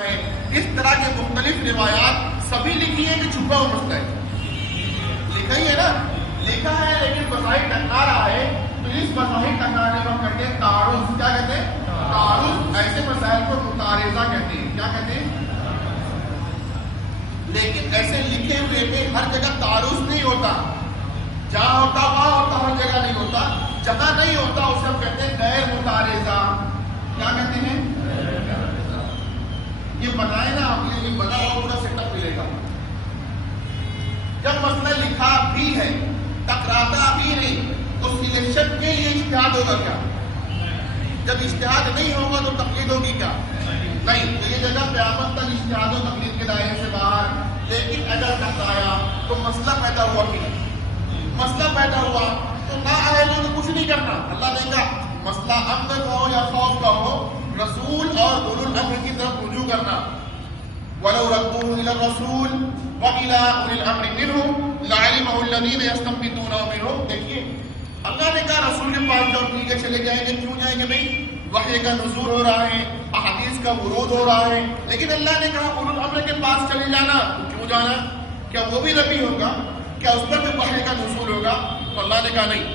ہے اس طرح کے مختلف روایات سبھی لکھی ہیں کہ چھپا ہوا مسئلہ ہے؟ لکھا ہی ہے نا، لکھا ہے لیکن بظاہر ٹکرا رہا ہے، تو اس بظاہر ٹکرانے کو کہتے ہیں تعارض. کیا کہتے ہیں؟ تعارض. ایسے مسائل کو متعارضہ کہتے ہیں. کیا کہتے ہیں؟ لیکن ایسے لکھے ہوئے میں ہر جگہ تعارض نہیں ہوتا، جہاں ہوتا وہاں ہوتا، ہر جگہ نہیں ہوتا. جہاں نہیں ہوتا اسے ہم کہتے ہیں غیر متعارضہ. کیا کہتے ہیں؟ یہ بتائے نا آپ نے، یہ بنا ہوا پورا سیٹ اپ ملے گا. جب مسئلہ لکھا بھی ہے، ٹکراتا بھی نہیں، تو سلیکشن کے لیے اجتہاد ہوگا کیا؟ جب اجتہاد نہیں ہوگا تو تقلید ہوگی کیا؟ نہیں. تو یہ جگہ قیامت تک اجتہاد و تقلید کے دائرے سے باہر. لیکن اگر ٹکرایا تو مسئلہ پیدا ہوا کہ مسئلہ پیدا ہوا تو نہ آئے تو کچھ نہیں کرنا. اللہ نے کہا مسئلہ امن کا ہو یا خوف کا ہو، رسول اور اولو الامر کی طرف رجوع کرنا. وَلَوْ رَدُّوهُ إِلَى الرَّسُولِ وَإِلَى أُولِي الْأَمْرِ مِنْهُمْ لَعَلِمَهُ الَّذِينَ يَسْتَنبِطُونَهُ مِنْهُمْ. دیکھیے اللہ نے کہا رسول کے پاس جاؤ، ٹھیک ہے چلے جائیں گے. کیوں جائیں گے بھائی؟ وحی کا نزول ہو رہا ہے، احادیث کا ورود ہو رہا ہے. لیکن اللہ نے کہا اولو الامر کے پاس چلے جانا. کیوں جانا؟ کیا وہ بھی نبی ہوگا؟ کیا اس پر بھی وحی کا نزول ہوگا؟ تو اللہ نے کہا نہیں.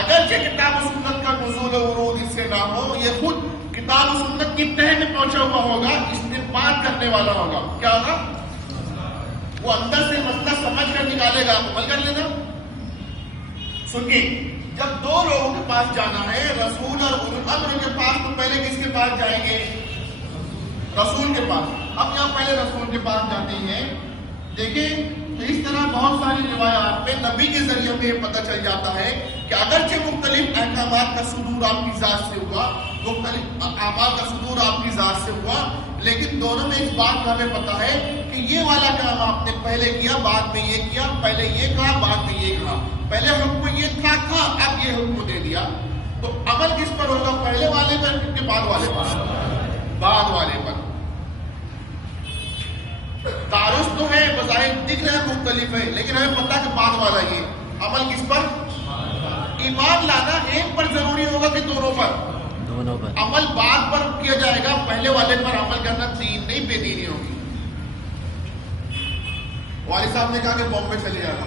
اگرچہ کتاب و سنت کا نزول و ورود اس سے نہ ہو، یہ خود کتاب و سنت کی تہہ میں پہنچا ہوا ہوگا، استنباط کرنے والا ہوگا. کیا ہوگا؟ وہ اندر سے مسئلہ سمجھ کر نکالے گا، عمل کر لینا. سنیے، جب دو لوگوں کے پاس جانا ہے، رسول اور اولو الامر کے پاس، تو پہلے کس کے پاس جائیں گے؟ رسول کے پاس. اب یہاں پہلے رسول کے پاس جاتے ہیں. دیکھیں تو اس طرح بہت ساری روایات میں نبی کے ذریعے میں پتہ چل جاتا ہے کہ اگرچہ مختلف احکامات کا صدور آپ کی ذات سے ہوا، مختلف احکامات کا صدور آپ کی ذات سے ہوا، لیکن دونوں میں اس بات کا ہمیں پتہ ہے کہ یہ والا کام آپ نے پہلے کیا، بعد میں یہ کیا، پہلے یہ کہا، بعد میں یہ کہا، پہلے حکم یہ تھا اب یہ حکم دے دیا. تو عمل کس پر ہوگا؟ پہلے والے پر کہ بعد والے پر؟ بعد والے پر. تعارض تو ہے، بظاہر دکھ رہا ہے مختلف ہے، لیکن ہمیں پتہ کہ بعد والا یہ عمل کس پر؟ ایمان لانا ایک پر ضروری ہوگا کہ دونوں پر؟ دونوں پر. عمل بعد پر کیا جائے گا، پہلے والے پر عمل کرنا دین نہیں، بے دینی ہوگی. والد صاحب نے کہا کہ بامبے چلے جانا،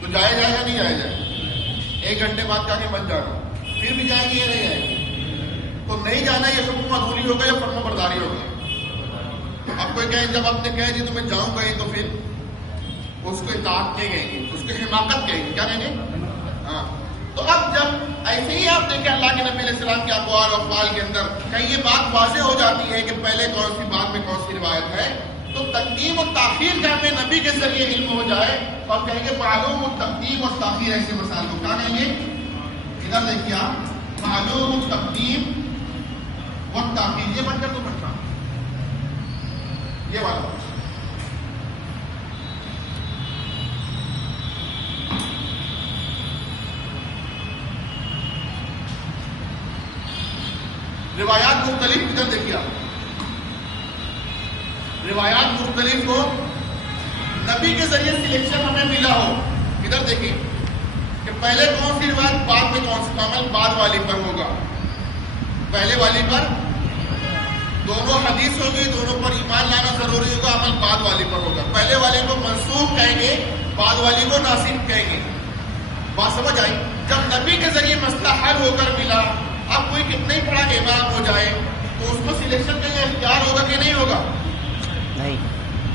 تو جایا جائے گا نہیں جایا جائے؟ 1 گھنٹے بعد کہا کہ مت جانا، پھر بھی جائیں گے یا نہیں جائیں گے؟ تو نہیں جانا یہ حکم ادھوری ہوگا یا فرما برداری ہوگی؟ اب کوئی کہے جب آپ نے کہا جی تو میں جاؤں گا ہی، تو پھر اس کو اطاعت نہیں کہیں گے، اس کی حماقت کہیں گے. کیا کہیں گے؟ ہاں. تو اب جب ایسے ہی آپ دیکھیں اللہ کے نبی علیہ السلام کے اقوال و افعال کے اندر کہیں یہ بات واضح ہو جاتی ہے کہ پہلے کون سی بعد میں کون سی روایت ہے، تو تقدیم و تاخیر کا ہمیں نبی کے ذریعے علم ہو جائے اور کہیں گے معلوم تقدیم اور تاخیر ایسے مسائل کو کیا کہیں گے؟ ادھر دیکھیے آپ، معلوم تقدیم و تاخیر. یہ بن کر تو بنتا یہ والا روایات مختلف. ادھر دیکھیے آپ، روایات مختلف ہو، نبی کے ذریعے سلیکشن ہمیں ملا ہو. ادھر دیکھیے کہ پہلے کون سی روایت، بعد میں کون سی عمل بعد والی پر ہوگا. پہلے والی پر دونوں حدیث ہوگی، دونوں پر ایمان لانا ضروری ہوگا، عمل بعد والی پر ہوگا. پہلے والے کو منسوخ کہیں گے، بعد والی کو ناسخ کہیں گے. بات سمجھ آئی؟ جب نبی کے ذریعے مسئلہ حل ہو کر ملا، اب کوئی کتنا ہی بڑا امام ہو جائے تو اس کو سلیکشن کا یہ اختیار ہوگا کہ نہیں ہوگا؟ نہیں.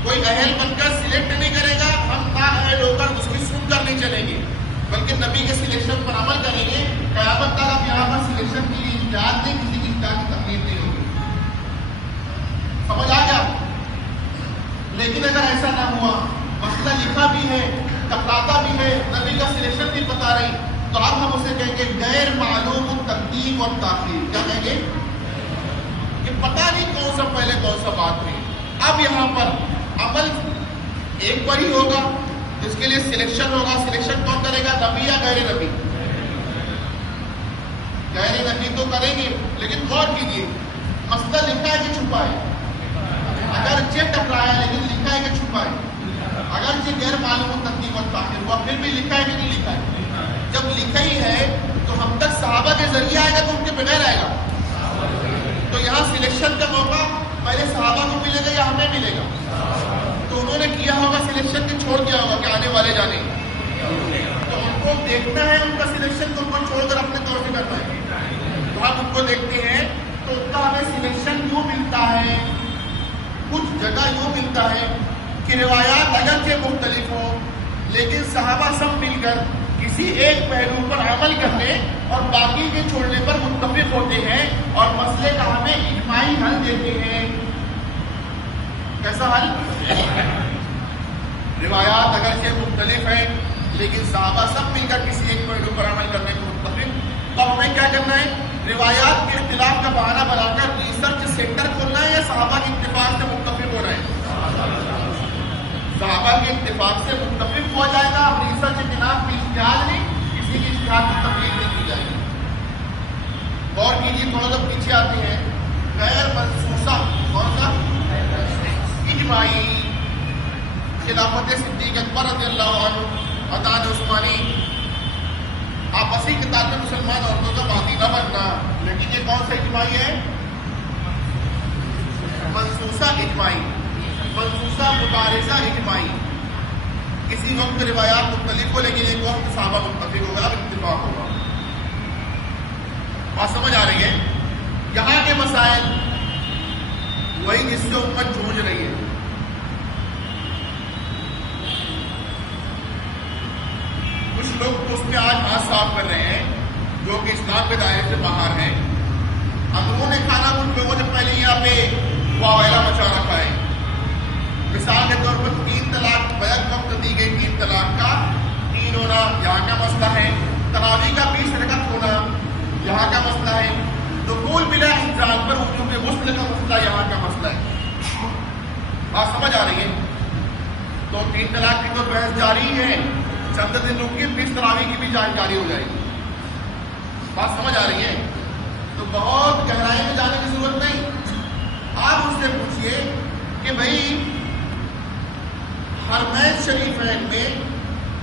کوئی اہل بن کر سلیکٹ نہیں کرے گا، ہم نا اہل ہو کر اس کی سن کر نہیں چلیں گے، بلکہ نبی کے سلیکشن پر عمل کریں گے. قیامت تک اب یہاں پر سلیکشن کے لیے اجتہاد نہیں، کسی کی اجتہاد کی تکلیف نہیں ہوگی. سمجھ آ گیا؟ لیکن اگر ایسا نہ ہوا، مسئلہ لکھا بھی ہے، ٹکراتا بھی ہے، نبی کا سلیکشن بھی بتا رہی، تو اب ہم اسے کہیں گے غیر معلوم التقدیم اور تاخیر. کیا کہیں گے؟ کہ پتہ نہیں کون سا پہلے کون سا بات ہوئی. اب یہاں پر عمل ایک پر ہی ہوگا، جس کے لیے سلیکشن ہوگا. سلیکشن کون کرے گا؟ نبی یا غیر نبی؟ غیر نبی تو کریں گے، لیکن غور کیجیے مسئلہ لکھا ہے کہ چھپا ہے؟ اگرچہ ٹکرایا لیکن لکھا ہے کہ چھپا ہے؟ اگرچہ غیر معلوم التقدیم اور تاخیر ہوا، پھر بھی لکھا ہے کہ نہیں لکھا ہے؟ جب لکھا ہی ہے تو ہم تک صحابہ کے ذریعے آئے گا تو ان کے بغیر آئے گا. تو یہاں سلیکشن کا موقع پہلے صحابہ کو ملے گا یا ہمیں ملے گا؟ تو انہوں نے کیا ہوگا سلیکشن کہ چھوڑ دیا ہوگا کہ آنے والے جانے، تو ان کو دیکھنا ہے ان کا سلیکشن، تو ان کو چھوڑ کر اپنے طور سے کرنا ہے. تو ہم ان کو دیکھتے ہیں تو ان کا ہمیں سلیکشن یوں ملتا ہے، کچھ جگہ یوں ملتا ہے کہ روایات اگرچہ مختلف ہوں لیکن صحابہ سب مل کر کسی ایک پہلو پر عمل کرنے اور باقی کے چھوڑنے پر متفق ہوتے ہیں اور مسئلے کا ہمیں اجماعی حل دیتے ہیں. کیسا حل؟ روایات اگرچہ مختلف ہیں لیکن صحابہ سب مل کر کسی ایک پہلو پر عمل کرنے کو متفق. تو ہمیں کیا کرنا ہے؟ روایات کے اختلاف کا بہانہ بنا کر ریسرچ سینٹر کھولنا ہے یا صحابہ کے اتفاق سے متفق ہو رہے ہیں؟ صحابہ کے اتفاق سے متفق ہو جائے گا. اب ریسرچ کے خلاف کی اجتہاد نہیں، کسی کی اجتہاد کی تقلید نہیں کی جائے گی. غور کیجیے، تھوڑا سا پیچھے آتے ہیں. غیر منصوصہ کون سا؟ اجماعی. خلافت صدیق اکبر رضی اللہ عنہ، عطا عثمانی، آپسی کتاب میں مسلمان عورتوں کا باقی نہ بننا. لیکن یہ کون سا اجماعی ہے؟ منصوصہ اجماعی، منصوصہ متعارضہ اجماعی. کسی وقت روایات مختلف ہو لیکن ایک وقت صحابہ متفق ہوگا، اب اتفاق ہوگا. بات سمجھ آ رہی ہے؟ یہاں کے مسائل وہی جس سے امت جھوج رہی ہے. کچھ لوگ اس میں آج ہاتھ صاف کر رہے ہیں جو کہ اسلام کے دائرے سے باہر ہیں. اندرون کھانا کچھ لوگوں نے پہلے یہاں پہ واویلا مچا رکھا ہے. مثال کے طور پر 3 طلاق بیک وقت دی گئی 3 طلاق کا 3 ہونا یہاں کا مسئلہ ہے. تراویح کا 20 رکعت ہونا یہاں کا مسئلہ ہے. دخول بلا انزال پر وجوب غسل کا مسئلہ یہاں کا مسئلہ ہے. بات سمجھ آ رہی ہے؟ تو 3 طلاق کی تو بحث جاری ہے، چند دن رکیے 20 تراویح کی بھی جانچ جاری ہو جائے گی. بات سمجھ آ رہی ہے؟ تو بہت گہرائی میں جانے کی ضرورت نہیں. آپ اس سے پوچھئے کہ بھائی حرمین شریفین میں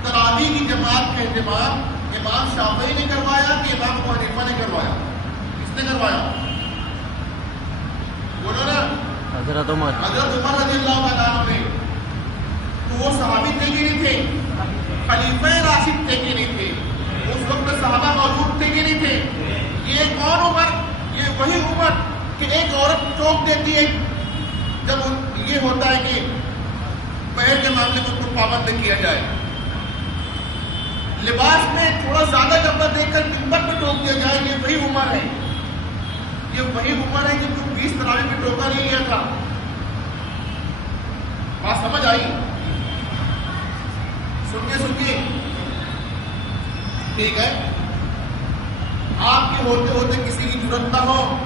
تراویح کی جماعت کا اہتمام امام شافعی نے کروایا کہ امام ابو حنیفہ نے کروایا؟ کس نے کروایا؟ بولو نا. حضرت عمر. حضرت عمر رضی اللہ عنہ نے. تو وہ صحابی تھے کہ نہیں تھے؟ خلیفہ راشد تھے کہ نہیں تھے؟ اس وقت صحابہ موجود تھے کہ نہیں تھے؟ یہ کون عمر؟ یہ وہی عمر کہ ایک عورت ٹوک دیتی ہے جب یہ ہوتا ہے کہ پہر کے معاملے میں ان کو پابند کیا جائے. لباس میں تھوڑا زیادہ کپڑا دیکھ کر منبر پہ ٹوک دیا جائے. یہ وہی عمر ہے، یہ وہی عمر ہے جب 20 تراویح پہ ٹوکا نہیں گیا تھا. بات سمجھ آئی؟ سنیے ٹھیک ہے. آپ کے ہوتے ہوتے کسی کی ضرورت نہ ہو.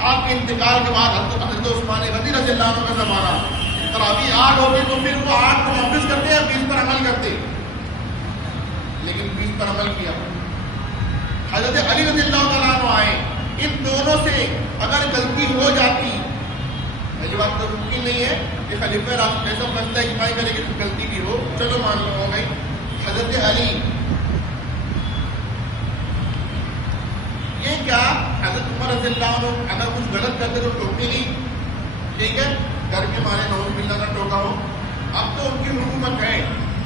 آپ کے انتقال کے بعد حضرت عثمان غنی رضی اللہ عنہ کا زمانہ تراویح 8 ہوگی تو پھر وہ 8 کو واپس کرتے ہیں 20 پر عمل کرتے، لیکن 20 پر عمل کیا. حضرت علی رضی اللہ تعالیٰ عنہ آئے. ان دونوں سے اگر غلطی ہو جاتی، یہ بات تو ممکن نہیں ہے کہ خلیفہ راشد ایسا مسئلہ اجماعی کرے کہ غلطی بھی ہو، چلو مان لو ہو گئی. حضرت علی یہ کیا حضرت عمر رضی اللہ عنہ اگر کچھ غلط کرتے تو ٹوکتے نہیں، ٹھیک ہے، گھر کے مارے نعوذ باللہ نہ ٹوکا ہو. اب تو ان کی حکومت ہے،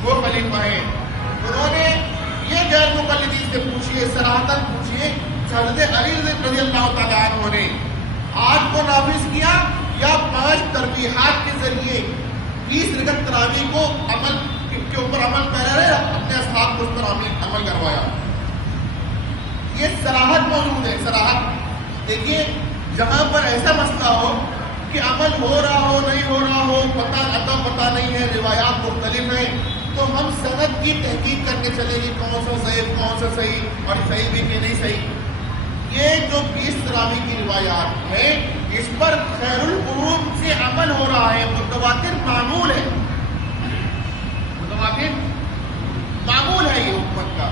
وہ خلیفہ ہیں. انہوں نے یہ غیر مقلدین سے پوچھیے، صراحتاً پوچھیے، حضرت علی رضی اللہ تعالیٰ عنہ نے 8 کو نافذ کیا یا 5 تربیحات کے ذریعے 20 رکعت تراویح کو عمل کے اوپر عمل کر رہے اپنے اصحاب کو اس پر عمل کروایا؟ یہ صراحت موجود ہے. صراحت دیکھیے، جہاں پر ایسا مسئلہ ہو کہ عمل ہو رہا ہو نہیں ہو رہا ہو پتہ نہیں ہے، روایات مختلف ہیں، تو ہم سند کی تحقیق کرنے چلیں گے کون سا ضعیف کون سا صحیح اور صحیح بھی کہ نہیں صحیح. یہ جو 20 تراویح کی روایات ہے اس پر خیر القرون سے عمل ہو رہا ہے، متواتر معمول ہے، متواتر معمول ہے یہ حکومت کا.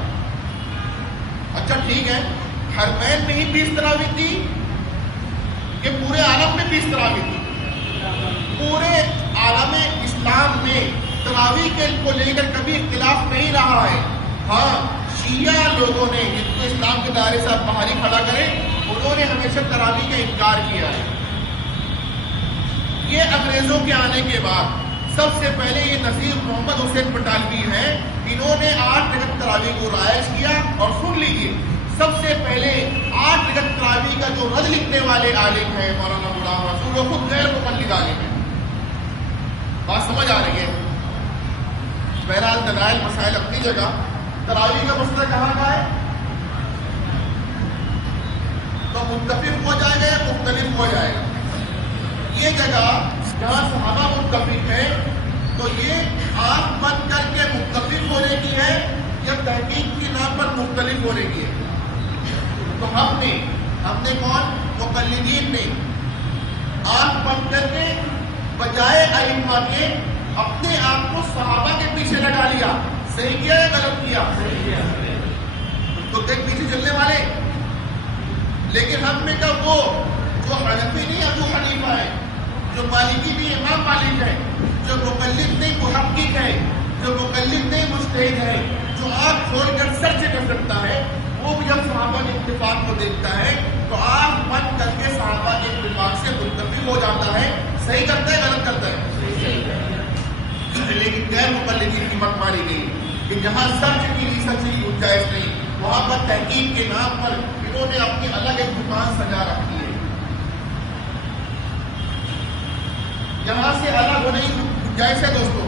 اچھا ٹھیک ہے، حرمین میں ہی 20 تراویح تھی کہ پورے عالم میں 20 تراویح تھی؟ پورے عالم اسلام میں تراویح کے کو لے کر کبھی اختلاف نہیں رہا ہے. ہاں، شیعہ لوگوں نے جن کو اسلام کے دائرے سے آپ باہر ہی کھڑا کریں، انہوں نے ہمیشہ تراویح کا انکار کیا ہے. یہ انگریزوں کے آنے کے بعد سب سے پہلے یہ نذیر محمد حسین بٹالوی ہیں، انہوں نے 8 رکعت تراویح کو رائج کیا. اور سن لیجیے، سب سے پہلے 8 رکعت تراویح کا جو رد لکھنے والے عالم ہیں مولانا غلام رسول، وہ خود غیر مقلد عالم ہیں. بات سمجھ آ رہی ہے؟ بہرحال دلائل مسائل اپنی جگہ. تراویح کا مسئلہ کہاں کا ہے؟ تو متفق ہو جائے گا یا مختلف ہو جائے گا؟ یہ جگہ جہاں صحابہ متفق ہے تو یہ آنکھ بند کر کے متفق ہونے کی ہے یا تحقیق کی نام پر مختلف ہونے کی ہے؟ تو ہم نے کون؟ مقلدین نے آنکھ بند کر کے بجائے ائمہ کے اپنے آپ کو صحابہ کے پیچھے لگا لیا. صحیح کیا یا غلط کیا؟ تو دیکھ پیچھے چلنے والے. لیکن ہم میں کب وہ جو حنفی نہیں ابو حنیفہ ہے، جو مالکی نہیں امام مالک ہے، جو مقلد نہیں محقق ہے، جو مقلد نہیں مجتہد ہے، جو آنکھ کھول کر سرچ کر سکتا ہے، وہ بھی جب صحابہ کے اتفاق کو دیکھتا ہے تو آنکھ بند کر کے صحابہ کے اتفاق سے متفق ہو جاتا ہے. صحیح کرتا ہے غلط کرتا ہے؟ لیکن غیر مقلدین کی مت ماری گئی کہ جہاں سرچ کی ریسرچ کی گنجائش نہیں، وہاں پر تحقیق کے نام پر انہوں نے اپنی الگ ایک دکان سجا رکھی ہے. یہاں سے الگ ہونے کی گنجائش ہے دوستوں؟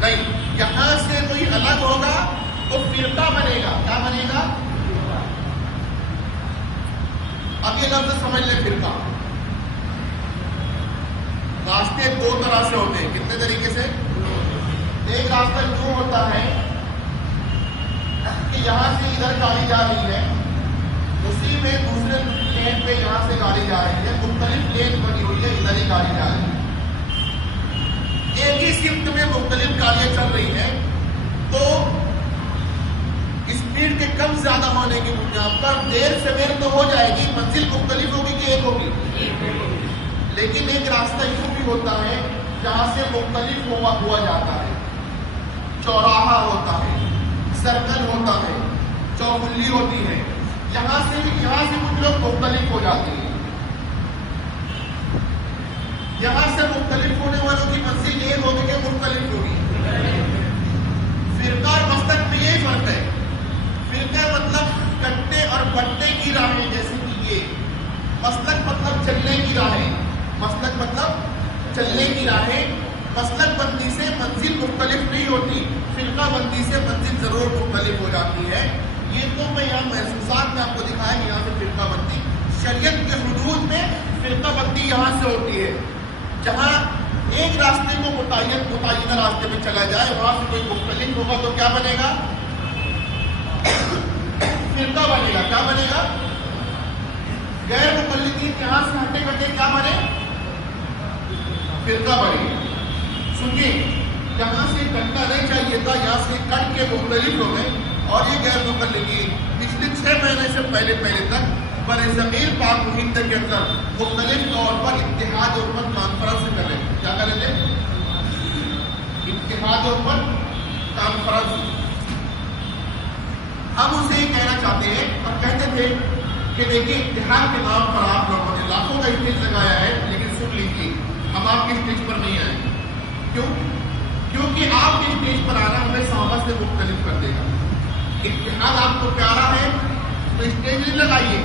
نہیں. یہاں سے کوئی الگ ہوگا تو فرقہ بنے گا. کیا بنے گا؟ اب یہ لفظ سمجھ لیں. فرقہ راستے 2 طرح سے ہوتے ہیں. کتنے طریقے سے؟ ایک راستہ یوں ہوتا ہے کہ یہاں سے ادھر گاڑی جا رہی ہے، اسی میں دوسرے لین پہ یہاں سے گاڑی جا رہی ہے، مختلف لین بنی ہوئی ہے، ادھر ہی گاڑی جا رہی ہے. ایک ہی سمت میں مختلف گاڑیاں چل رہی ہیں تو اسپیڈ کے کم زیادہ ہونے کی بنیاد پر دیر سویر تو ہو جائے گی، منزل مختلف ہوگی کہ ایک ہوگی. لیکن ایک راستہ یوں بھی ہوتا ہے جہاں سے مختلف ہوا جاتا ہے. چوراہا ہوتا ہے، سرکل ہوتا ہے، چوگلی ہوتی ہے. یہاں سے کچھ لوگ مختلف ہو جاتے ہیں. یہاں سے مختلف ہونے والوں کی منزل ایک ہوگی کہ مختلف ہوگی. فرقہ اور مسلک میں یہی فرق ہے. فرقہ مطلب کٹنے اور بٹنے کی راہیں، جیسے کہ یہ. مسلک مطلب چلنے کی راہیں. مسلک مطلب چلنے کی راہیں. مسلک بندی سے منزل مختلف نہیں ہوتی، فرقہ بندی سے منزل ضرور مختلف ہو جاتی ہے. یہ تو میں یہاں محسوسات میں آپ کو دکھایا کہ یہاں سے فرقہ بندی، شریعت کے حدود میں فرقہ بندی یہاں سے ہوتی ہے. جہاں ایک راستے کو متعینہ راستے میں چلا جائے، وہاں سے کوئی مختلف ہوگا تو کیا بنے گا؟ فرقہ بنے گا. کیا بنے گا؟ غیر مقلدین یہاں سے ہٹے کٹے کیا بنے؟ فرقہ بنے گا. سنیے، یہاں سے کٹنا نہیں چاہیے تھا، یہاں سے کٹ کے مختلف ہو گئے. اور یہ غیر مقلدین پچھلے 6 مہینے سے پہلے تک برصغیر پاک و ہند کے اندر مختلف طور پر اتحاد امت کانفرنس کر رہے ہیں. کیا کر رہے تھے؟ اتحاد امت کانفرنس. ہم اسے یہ کہنا چاہتے ہیں اور کہتے تھے کہ دیکھیے اتحاد کے نام پر آپ لوگوں نے لاکھوں کا اسٹیج لگایا ہے، لیکن سن لیجیے ہم آپ کے اسٹیج پر نہیں آئے. کیونکہ آپ کے اسٹیج پر آنا ہمیں صحابہ سے مختلف کر دے گا. اتحاد آپ کو پیارا ہے تو اسٹیج نہیں لگائیے،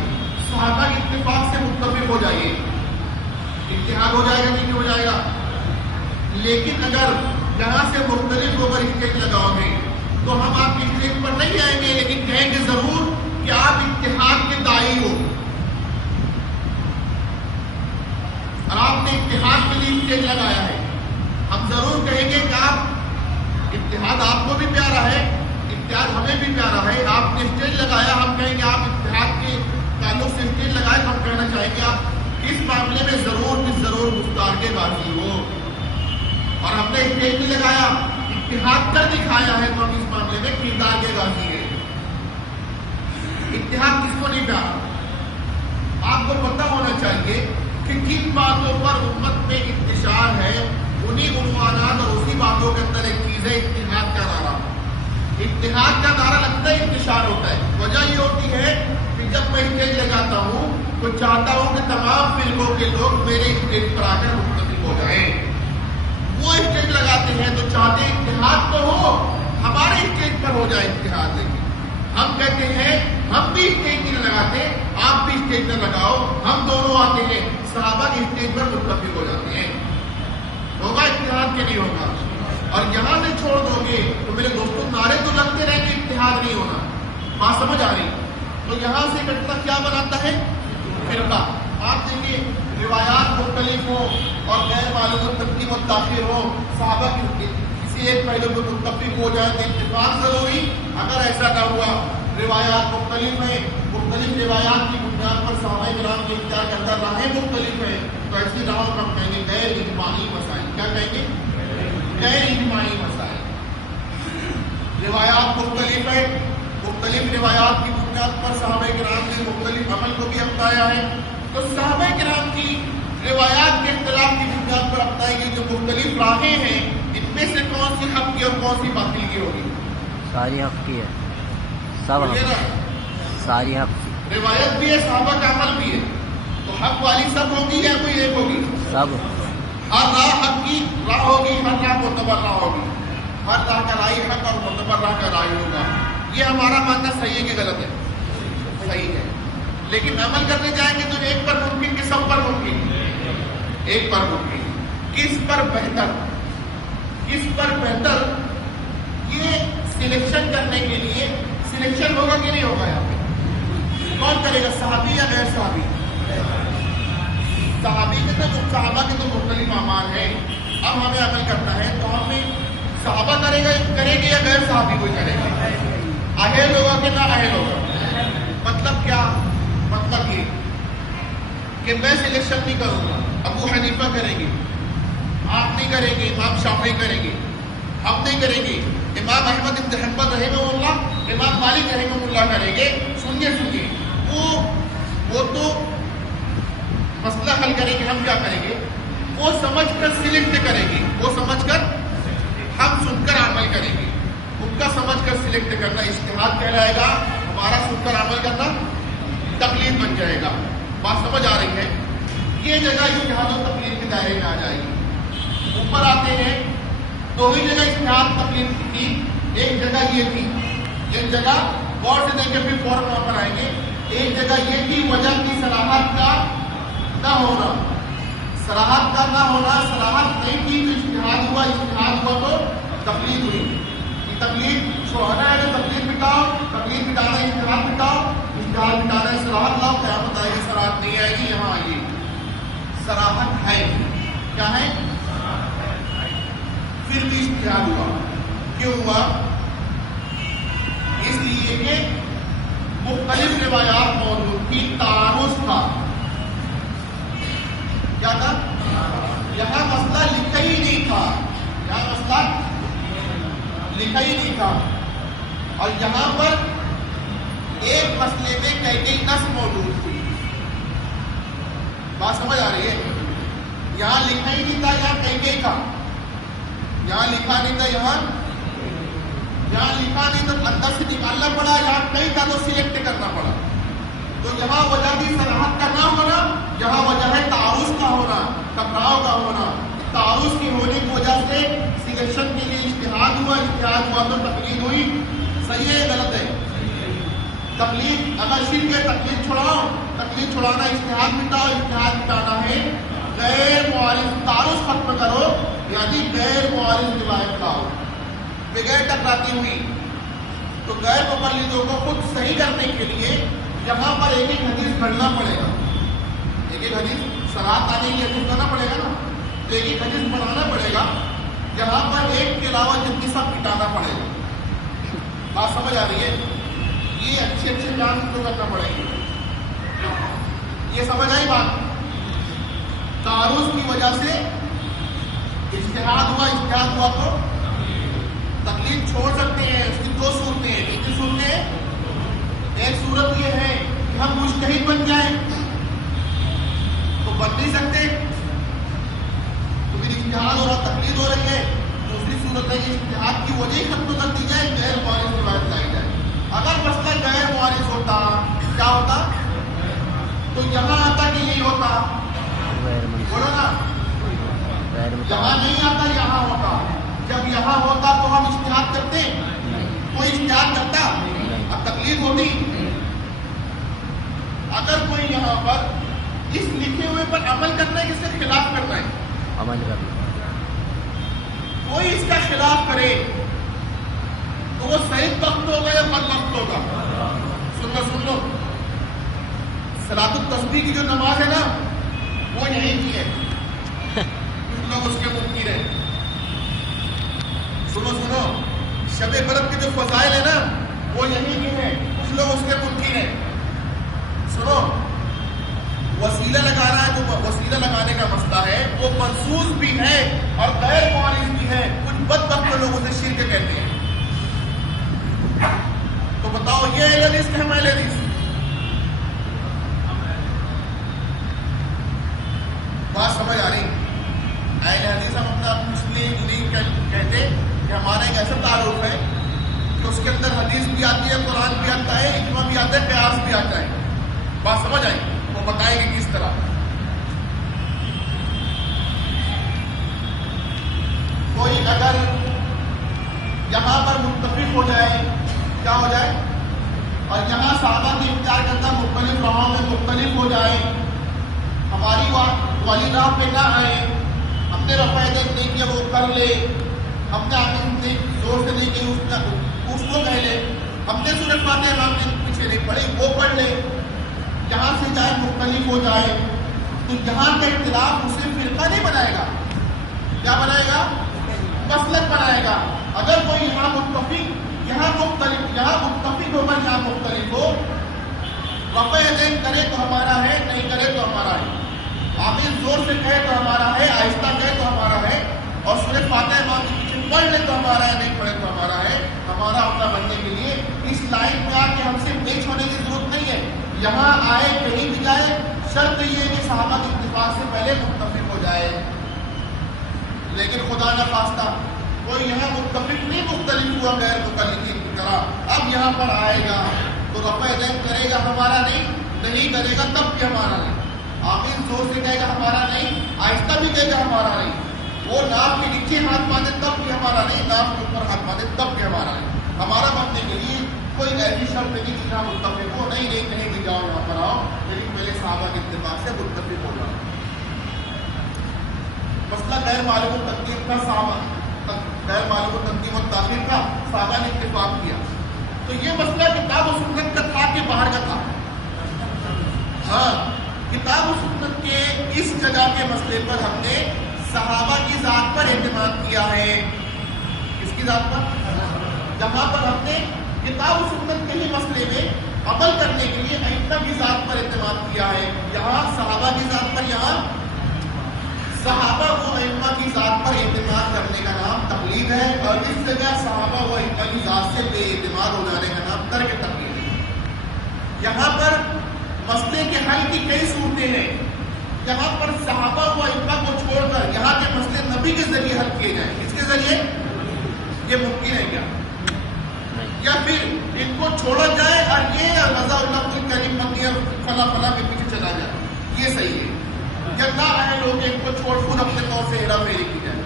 صحابہ کے اتفاق سے متفق ہو جائیے. اتحاد ہو جائے گا نہیں ہو جائے گا. لیکن اگر یہاں سے مختلف ہو کر اسٹیج لگاؤ گے تو ہم آپ کے اسٹیج پر نہیں آئیں گے، لیکن کہیں گے ضرور کہ آپ اتحاد کے داعی ہو اور آپ نے اتحاد کے لیے اسٹیج لگایا ہے. ہم ضرور کہیں گے کہ آپ اتحاد آپ کو بھی پیارا ہے، اتحاد ہمیں بھی پیارا ہے. آپ نے اسٹیج لگایا، ہم کہیں گے آپ اتحاد کے تعلق سے اسٹیج لگائے تو ہم کہنا چاہیں گے آپ اس معاملے میں ضرور مختار کے بازی ہو. اور ہم نے اسٹیج بھی لگایا، اتحاد کر دکھایا ہے تو ہم اس معاملے میں کردار کے بازی ہے. اتحاد کس کو نہیں پیارا؟ آپ کو پتہ ہونا چاہیے کہ جن باتوں پر امت میں انتشار ہے انہی عنوانات اور اسی باتوں کے اندر ایک چیز ہے اتحاد کا نعرہ. اتحاد کا نعرہ لگتا ہے انتشار ہوتا ہے. وجہ یہ ہوتی ہے کہ جب میں اسٹیج لگاتا ہوں تو چاہتا ہوں کہ تمام فرقوں کے لوگ میرے اسٹیج پر آ کر متفق ہو جائیں. وہ اسٹیج لگاتے ہیں تو چاہتے ہیں اتحاد تو ہو, ہمارے اسٹیج پر ہو جائے اتحاد. لیکن ہم کہتے ہیں ہم بھی اسٹیج نہیں لگاتے, آپ بھی اسٹیج نہ لگاؤ, ہم دونوں آتے ہیں صحابہ کے اسٹیج پر متفق ہو جاتے ہیں. ہوگا اتحاد کہ نہیں ہوگا؟ اور یہاں سے چھوڑ دو گے تو میرے دوستوں نعرے تو لگتے رہیں گے, اتحاد نہیں ہونا. بات سمجھ آ رہی؟ تو یہاں سے کٹنا کیا بناتا ہے؟ فرقہ. آپ دیکھیے روایات مختلف ہو اور غیر معلوم تقدیم و تاخیر ہو, صحابہ کی کسی ایک پہلو پر متفق ہو جائے تو اتفاق ضروری. اگر ایسا نہ ہوا, روایات مختلف ہیں, مختلف روایات کی بنیاد پر صحابہ کرام کے اختیار کرتا راہیں مختلف ہیں, تو ایسی راہوں پر ہم کہیں گے غیر اجماعی مسائل. کیا کہیں گے؟ غیر اجماعی مسائل. روایات مختلف ہیں, مختلف روایات کی بنیاد پر صحابہ کرام نے مختلف عمل کو بھی اپنایا ہے, تو صحابہ کرام کی روایات کے اختلاف کی بنیاد پر اپنائی گئی جو مختلف راہیں ہیں, ان میں سے کون سی حق کی اور کون سی باطل کی ہوگی؟ ساری حق کی ہے, سب حق, ساری حق کی. روایت بھی ہے, صحابہ کا عمل بھی ہے, تو حق والی سب ہوگی یا کوئی ایک ہوگی؟ سب. ہر راہ حق کی راہ ہوگی, ہر راہ معتبر راہ ہوگی, ہر راہ کا رائی حق اور معتبر راہ کا رائی ہوگا. یہ ہمارا ماننا صحیح ہے کہ غلط ہے؟ صحیح ہے. لیکن عمل کرنے جائیں گے تو ایک پر ممکن کہ سب پر ممکن؟ ایک پر ممکن. کس پر بہتر, کس پر بہتر, یہ سلیکشن کرنے کے لیے سلیکشن ہوگا کہ نہیں ہوگا؟ یہاں پہ کون کرے گا, صحابی یا غیر صحابی؟ صحابی کے تو صحابہ کے تو مختلف اعمال ہیں. اب ہمیں عمل کرنا ہے تو ہمیں صحابہ کرے گے یا غیر صحابی کوئی کرے گا؟ اہل ہوگا کہ نہ اہل ہوگا؟ مطلب کیا؟ مطلب یہ کہ میں سلیکشن نہیں کروں گا, ابو حنیفہ کریں گے, آپ نہیں کریں گے, امام شافعی کریں گے, ہم نہیں کریں گے, امام احمد بن حنبل رحمہ اللہ, امام مالک رحمہ اللہ کریں گے. سنیے وہ تو مسئلہ حل کریں گے, ہم کیا کریں گے؟ وہ سمجھ کر سلیکٹ کریں گے, وہ سمجھ کر, ہم سن کر عمل کریں گے. ان کا سمجھ کر سلیکٹ کرنا اجتہاد کہلائے گا, ہمارا سن کر عمل کرنا تقلید بن جائے گا. بات سمجھ آ رہی ہے؟ یہ جگہ اجتہاد و تقلید کے دائرے میں آ جائے گی. اوپر آتے ہیں, دو ہی جگہ اجتہاد تقلید کی, ایک جگہ یہ تھی, ایک جگہ غور سے دیکھ کے پھر فوراً وہاں پر آئیں گے, ایک جگہ یہ تھی وجہ کی صلاحت کا نہ ہونا, صلاحت کا نہ ہونا, صلاحت نہیں تھی تو اجتہاد ہوا, اجتہاد ہوا تو تقلید ہوئی. یہ تقلید چھوڑنا ہے تو تقلید مٹاؤ, تقلید مٹانا ہے اجتہاد مٹاؤ, اجتہاد مٹانا ہے صلاحت لاؤ. قیامت آئے گی, صلاحت نہیں آئے گی, یہاں آئیے. صلاحت ہے, کیا ہے؟ پھر بھی اجتہاد ہوا. کیوں ہوا؟ اس لیے کہ مختلف روایات موجود تھی, تعارض تھا. کیا تھا؟ یہاں مسئلہ لکھا ہی نہیں تھا, یہاں مسئلہ لکھا ہی نہیں تھا, اور یہاں پر ایک مسئلے میں کئی نص موجود تھی. بات سمجھ آ رہی ہے؟ یہاں لکھا ہی نہیں تھا, یہاں کئی تھا, یہاں لکھا نہیں تھا, یہاں لکھا نہیں تو اندر سے نکالنا پڑا, یہاں کہیں تھا تو سلیکٹ کرنا پڑا. تو یہاں وجہ کی صلاحت کا نہ ہونا, یہاں وجہ ہے تعارض کا ہونا, ٹکراؤ کا ہونا. تعارض کی ہونے کی وجہ سے سلیکشن کے لیے اجتہاد ہوا, اجتہاد ہوا تو تقلید ہوئی. صحیح ہے غلط ہے؟ تقلید اگر شرک ہے, تقلید چھڑاؤ, تقلید چھڑانا اجتہاد مٹاؤ, اجتہاد مٹانا ہے غیر معارض, تعارض ختم کرو, یعنی غیر معارض روایت لاؤ. بغیر ٹکراتی ہوئی تو غیر مقلدوں کو خود صحیح کرنے کے لیے یہاں پر ایک ایک حدیث پڑھنا پڑے گا, ایک ایک حدیث صلاحت آنے کی حدیث کرنا پڑے گا نا, تو ایک ایک حدیث پڑھانا پڑے گا. یہاں پر ایک کے علاوہ جتنی سب مٹانا پڑے گا. بات سمجھ آ رہی ہے؟ یہ اچھے کام تو کرنا پڑے گا. یہ سمجھ آئی بات؟ تعارض کی وجہ سے اجتہاد ہوا تو تقلید چھوڑ سکتے ہیں. اس کی دو صورتیں ہیں. کتنی صورتیں ہیں؟ ایک صورت یہ ہے کہ ہم مجتہد بن جائیں, تو بن نہیں سکتے, تو پھر اجتہاد ہو رہا, تقلید ہو رہی ہے. دوسری صورت ہے کہ اجتہاد کی وجہ ہی ختم کر دی جائے, غیر معارض روایت لائی جائے. اگر مسئلہ غیر معارض ہوتا, کیا ہوتا؟ تو یہاں آتا کہ نہیں ہوتا؟ بولو نا, غیر یہاں متعارف نہیں آتا، یہاں ہوتا. جب یہاں ہوتا تو ہم اجتہاد کرتے؟ نہیں کوئی اجتہاد کرتا؟ نہیں اب تکلیف ہوتی. اگر کوئی یہاں پر اس لکھے ہوئے پر عمل کرنا ہے، اس کے خلاف کرنا ہے، عمل کرنا کوئی اس کا خلاف کرے تو وہ صحیح وقت ہوگا یا بد وقت ہوگا؟ سن لو صلاۃ التسبیح کی جو نماز ہے نا، وہ یہیں کی ہے. کچھ لوگ اس کے منکر ہیں. سنو شب برات کے جو فضائل ہے نا، وہ یہیں کی ہیں. کچھ لوگ اس کے منکر ہیں. سنو، وسیلہ لگانا ہے، جو وسیلہ لگانے کا مسئلہ ہے وہ منسوخ بھی ہے اور غیر معارض بھی ہے. کچھ بدبخت لوگ اسے شرک کہتے ہیں. تو بتاؤ یہ اہل حدیث کہ ہم اہل حدیث؟ بات سمجھ آ رہی؟ اہل حدیث ہم اپنا اس لیے نہیں کہتے کہ ہمارا ایک ایسا تعارف ہے کہ اس کے اندر حدیث بھی آتی ہے، قرآن بھی آتا ہے، اجماع بھی آتا ہے، قیاس بھی آتا ہے. بات سمجھ آئی؟ وہ بتائیں گے کس طرح. کوئی اگر یہاں پر متفق ہو جائے، کیا ہو جائے، اور یہاں صحابہ کی اختیار کرتا مختلف راہوں میں مختلف ہو جائے، ہماری والی راہ پہ نہ آئے، ہم نے رفع یدین نہیں کیا وہ کر لے، ہم نے آگے زور سے نہیں کی اس کو کہہ لے، ہم نے سورۃ فاتحہ امام کے پیچھے نہیں پڑھی وہ پڑھ لے، جہاں سے جائے مختلف ہو جائے، تو یہاں کا اختلاف اسے فرقہ نہیں بنائے گا. کیا بنائے گا؟ مسلک بنائے گا. اگر کوئی یہاں متفق یہاں مختلف، یہاں متفق ہو کر یہاں مختلف ہو، رفع یدین کرے تو ہمارا ہے، نہیں کرے تو ہمارا ہے، آمین زور سے کہے تو ہمارا ہے، آہستہ کہے تو ہمارا ہے، اور سورۃ فاتحہ امام کے پیچھے پڑھ لے تو ہمارا ہے، نہیں پڑھے تو ہمارا ہے. ہمارا اپنا بننے کے لیے اس لائن میں آ کے ہم سے بیچ ہونے کی ضرورت نہیں ہے. یہاں آئے کہیں بھی جائے، شرط یہ ہے کہ صحابہ کے اتفاق سے پہلے متفق ہو جائے. لیکن خدا نہ خواستہ کوئی یہاں متفق نہیں مختلف ہوا غیر مقلدین کی طرح، اب یہاں پر آئے گا تو رفع یدین کرے گا ہمارا نہیں کرے گا تب بھی ہمارا نہیں، آمین زور سے کہے گا ہمارا نہیں، آہستہ بھی کہے گا ہمارا نہیں، وہ ناف کے نیچے ہاتھ باندھے تب بھی ہمارا نہیں، ناف کے اوپر ہاتھ باندھے تب بھی ہمارا نہیں. ہمارا بننے کے لیے کوئی ایسی شرط نہیں کہ جہاں متفق ہو، نہیں کہیں بھی جاؤ یہاں پر آؤ، لیکن پہلے صحابہ کے اتفاق سے متفق ہو جاؤ. مسئلہ غیر معلوم تقدیم کا غیر معلوم تقدیم و تاخیر کا صحابہ نے اتفاق کیا، تو یہ مسئلہ کتاب و سنت کا تھا کہ باہر کا تھا؟ ہاں، کتاب و سنت کے اس جگہ کے مسئلے پر ہم نے صحابہ کی ذات پر اعتماد کیا ہے. کس کی ذات پر؟ جہاں پر ہم نے کتاب و سنت کے ہی مسئلے میں عمل کرنے کے لیے ائمہ کی ذات پر اعتماد کیا ہے. یہاں صحابہ کی ذات پر، یہاں صحابہ و ائمہ کی ذات پر اعتماد کرنے کا نام تقلید ہے، اور اس جگہ صحابہ و ائمہ کی ذات سے بے اعتماد ہو جانے کا نام ترک تقلید ہے. یہاں پر مسئلے کے حل کی کئی صورتیں ہیں. یہاں پر صحابہ و ائمہ کو چھوڑ کر یہاں کے مسئلے نبی کے ذریعے حل کیے جائیں. کس کے ذریعے؟ یہ ممکن ہے کیا؟ یا پھر ان کو چھوڑا جائے اور یہ رضا اللہ کریم مدنی اور فلاں کے پیچھے چلا جائے، یہ صحیح ہے؟ یا نہ اہل ہو کے ان کو چھوڑ خود اپنے طور سے ہیرا پھیری کی جائے؟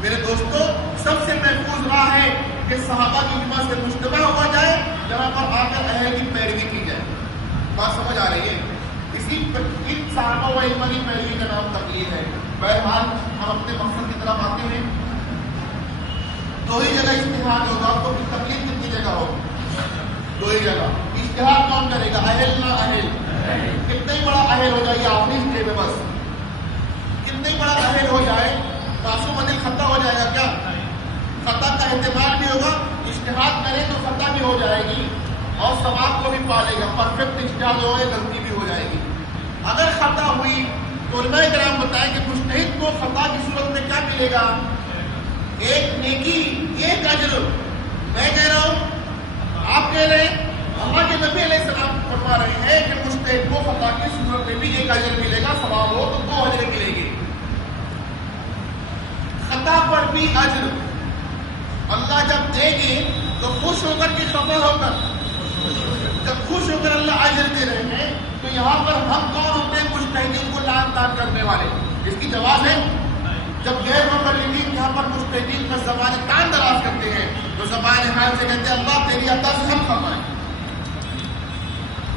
میرے دوستو، سب سے محفوظ راہ ہے کہ صحابہ کی اجماع سے مجتمع ہوا جائے، یہاں پر آ کر اہل کی پیروی کی جائے. بات سمجھ آ رہی ہے؟ ان صحابہ و ائمہ کی پیروی کا نام تقلید ہے. بہرحال ہم اپنے مقصد کی طرف آتے ہیں. دو ہی جگہ اجتہاد ہوگا، تو تقلید کتنی جگہ ہوگی؟ دو ہی جگہ. اجتہاد کون کرے گا؟ اہل نہ اہل. کتنا ہی بڑا اہل ہو جائے، آخری اسٹیج میں بس کتنا ہی بڑا اہل ہو جائے، معصوم عن الخطا ہو جائے گا. کیا خطا کا احتمال بھی ہوگا؟ اجتہاد کرے تو خطا بھی ہو جائے گی اور ثواب کو بھی پالے گا. پرفیکٹ اجتہاد ہوگا، غلطی بھی ہو جائے گی. اگر خطا ہوئی تو علماء کرام بتائیں کہ مجتہد کو خطا کی صورت میں کیا ملے گا؟ ایک نیکی، ایک اجر. میں کہہ رہا ہوں، آپ کہہ رہے ہیں، اللہ کے نبی علیہ السلام فرما رہے ہیں کہ مجتہد کو خطا کی صورت میں بھی ایک اجر ملے گا، ثواب ہو تو 2 اجر ملیں گے. خطا پر بھی اجر اللہ جب دیں گے تو خوش ہو کر کہ خفا ہو کر؟ جب خوش ہو کر اللہ اجر دے رہے ہیں تو یہاں پر ہم کون ہوتے ہیں؟ مجتہدین کو لعن طار کرنے والے. اس کی جواز ہے؟ زبان کان دراز کرتے ہیں تو زبان حال سے کہتے ہیں اللہ تیری عطا سے ہم فرمائیں.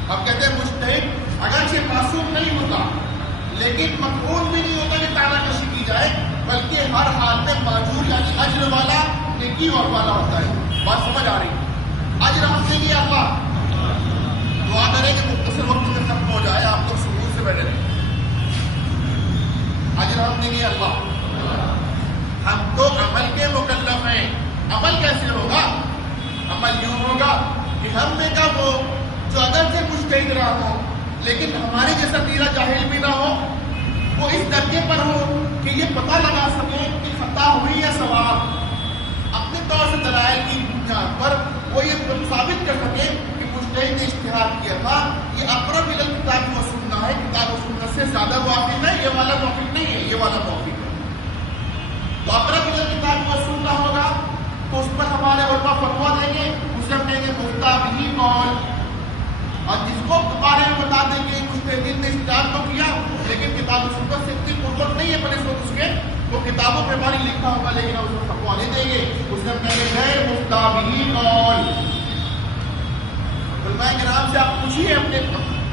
اب کہتے ہیں مجتہد اگرچہ معصوم نہیں ہوتا لیکن مقبول بھی نہیں ہوتا کہ تانا کشی کی جائے، بلکہ ہر حال میں معجور یعنی اجر والا، نیکی اور والا ہوتا ہے. بات سمجھ آ رہی؟ اجر ہم دیں گے اللہ. دعا کریں کہ مختصر وقت میں ختم ہو جائے، آپ لوگ سکون سے بیٹھے رہیں. اجر ہم دیں گے اللہ. ہم تو عمل کے مکلف ہیں. عمل کیسے ہوگا؟ عمل یوں ہوگا کہ ہم میں کا وہ جو اگرچہ مجتہد رہا ہو لیکن ہمارے جیسا میرا جاہل بھی نہ ہو، وہ اس درجے پر ہو کہ یہ پتہ لگا سکے کہ خطا ہوئی یا ثواب. اپنے طور سے دلائل کی بنیاد پر وہ یہ ثابت کر سکے کہ مجتہد نے اجتہاد کیا تھا. یہ اقرب الی الکتاب و سنہ ہے، کتاب و سنت سے زیادہ موافق ہے. یہ والا موافق نہیں ہے، یہ والا موافق ہے. تو اقرب الی الکتاب و سنہ ہوگا تو اس پر ہمارے علماء فتویٰ دیں گے، اسے ہم کہیں گے مفتابی قول. اور جس کو بارے میں بتا دیں کہ مجتہدین نے اجتہاد تو کیا لیکن کتاب و سنت سے اتنی قربت نہیں ہے بنسبت اس کے، وہ کتابوں پہ ہماری لکھا ہوگا لیکن ہم اس کو فتویٰ نہیں دیں گے. اس نے کہیں گے غیر مفتابی قول. علماء کرام سے آپ پوچھیے اپنے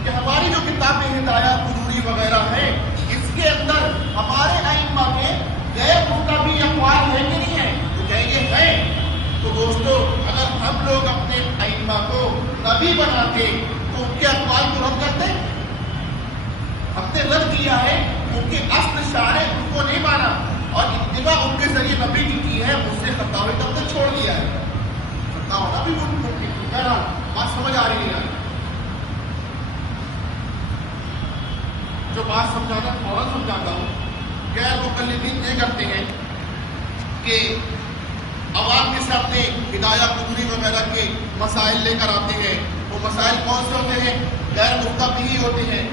کہ ہماری جو کتابیں ہدایات قدوری وغیرہ ہیں اس کے اندر ہمارے ائمہ کے غیر مفتابی اقوال ہیں کہ نہیں ہیں؟ تو کہیں گے ہیں. تو دوستو اگر ہم لوگ اپنے ائمہ کو نبی بناتے تو ان کے اقوال کو رد کرتے. ہم نے رد کیا ہے، ان کے اصل شارع ان کو نہیں مانا اور اتباع ان کے ذریعے نبی کی ہے. مجھ سے خطا ہوئی تب تک چھوڑ دیا ہے. خطا ہونا بھی ممکن ہے. بات سمجھ آ رہی ہے؟ جو بات سمجھانا فوراً سمجھاتا ہوں. غیر مقلدین یہ کرتے ہیں کہ عوام کے سامنے ہدایات قدوری وغیرہ کے مسائل لے کر آتے ہیں. وہ مسائل کون سے ہوتے ہیں؟ غیر مفتابی ہی ہوتے ہیں.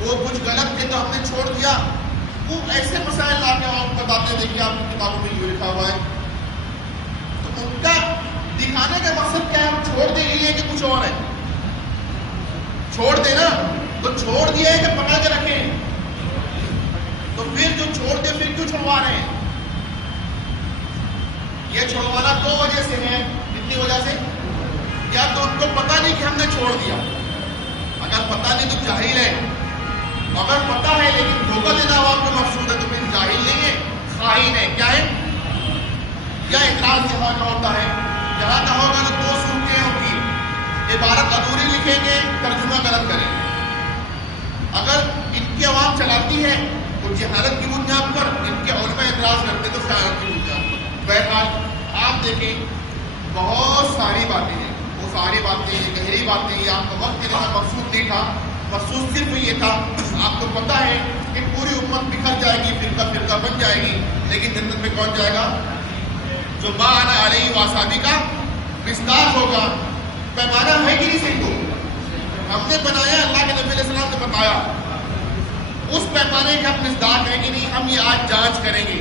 وہ کچھ غلط تھے تو ہم نے چھوڑ دیا. وہ ایسے مسائل لا کے آپ بتاتے ہیں کہ آپ کی کتابوں میں یہ لکھا ہوا ہے. تو ان کا دکھانے کا مقصد کیا ہے؟ ہم چھوڑ دیں یہ ہے کہ کچھ اور ہے. چھوڑ دیں نا تو چھوڑ دیا ہے کہ پکڑ کے رکھیں. تو پھر جو چھوڑ دے پھر کیوں چھوڑوا رہے ہیں؟ یہ چھوڑوانا دو وجہ سے ہے. کتنی وجہ سے؟ یا تو ان کو پتہ نہیں کہ ہم نے چھوڑ دیا. اگر پتہ نہیں تو جاہل ہے. اگر پتہ ہے لیکن دھوکہ دینا عوام کو مقصود ہے تو پھر جاہل نہیں ہے، خائن ہے. کیا ہے؟ یا اعتراض یہاں کا ہوتا ہے. یہاں کا ہوگا تو دو صورتیں ہوگی. عبارت ادھوری لکھیں گے، ترجمہ غلط کریں گے. اگر ان کی عوام چلاتی ہے تو جہالت کی بنیاد پر، ان کے علماء اعتراض کرتے تو خیانت کی بنیاد پر. بہرحال آپ دیکھیں بہت ساری باتیں ہیں. وہ ساری باتیں گہری باتیں یہ آپ کو وقت دینے کا مقصود نہیں تھا. مقصود صرف یہ تھا آپ کو پتہ ہے کہ پوری امت بکھر جائے گی، فرقہ فرقہ بن جائے گی، لیکن جنت میں کون جائے گا؟ جو ما انا علیہ واصحابی کا مصداق ہوگا. پیمانہ ہے کہ نہیں صحیح؟ تو ہم نے بنایا، اللہ کے نبی علیہ السلام نے بتایا. اس پیمانے کے ہم مصداق ہیں کہ نہیں؟ ہم یہ آج جانچ کریں گے.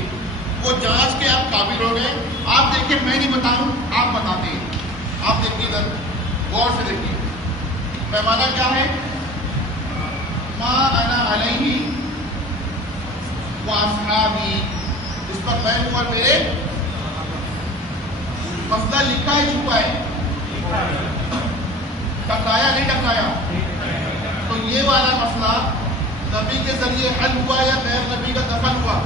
وہ جانچ کے آپ قابل ہو گئے. آپ دیکھیں، میں نہیں بتاؤں، آپ بتاتے ہیں. آپ دیکھیے ادھر غور سے دیکھیے. پیمانہ کیا ہے؟ ما انا علیہ واصحابی. اس پر میں ہوں اور میرے. مسئلہ لکھا ہے چھپا ہے؟ ٹکرایا نہیں ٹکرایا؟ تو یہ والا مسئلہ نبی کے ذریعے حل ہوا یا غیر نبی کا دفن ہوا؟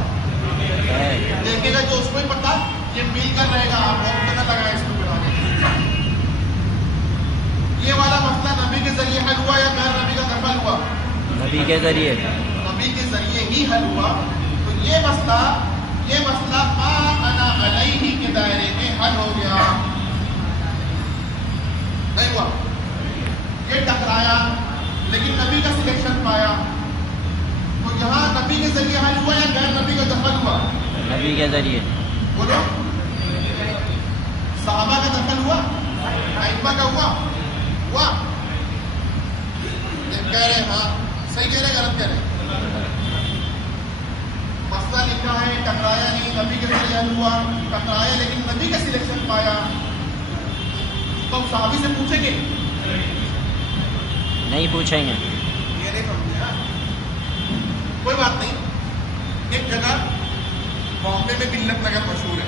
دیکھے گا جو اس کو ہی پتا. یہ مل کر رہے گا. آپ وقت نہ لگائے اس کو بنانے. یہ والا مسئلہ نبی کے ذریعے حل ہوا یا غیر نبی کا دفن ہوا؟ نبی کے ذریعے. نبی کے ذریعے ہی حل ہوا. تو یہ مسئلہ ما انا علیہ کے دائرے میں حل ہو گیا. نہیں ہوا. یہ ٹکرایا لیکن نبی کا سلیکشن پایا. تو یہاں نبی کے ذریعے حل ہوا یا غیر نبی کا دفن ہوا؟ نبی کے ذریعے. بولو. صحابہ کا دفن ہوا؟ ائمہ کا ہوا؟ کہہ رہے ہاں صحیح کہہ رہے غلط کہہ رہے؟ مسئلہ لکھا ہے، ٹکرایا نہیں، نبی کے ذریعے حل ہوا. ٹکرایا لیکن نبی کا سلیکشن پایا. تو ہم صحابی سے پوچھیں گے؟ نہیں پوچھیں گے. یہ نہیں سمجھے. کوئی بات نہیں. ایک جگہ بامبے میں بلت نگر مشہور ہے.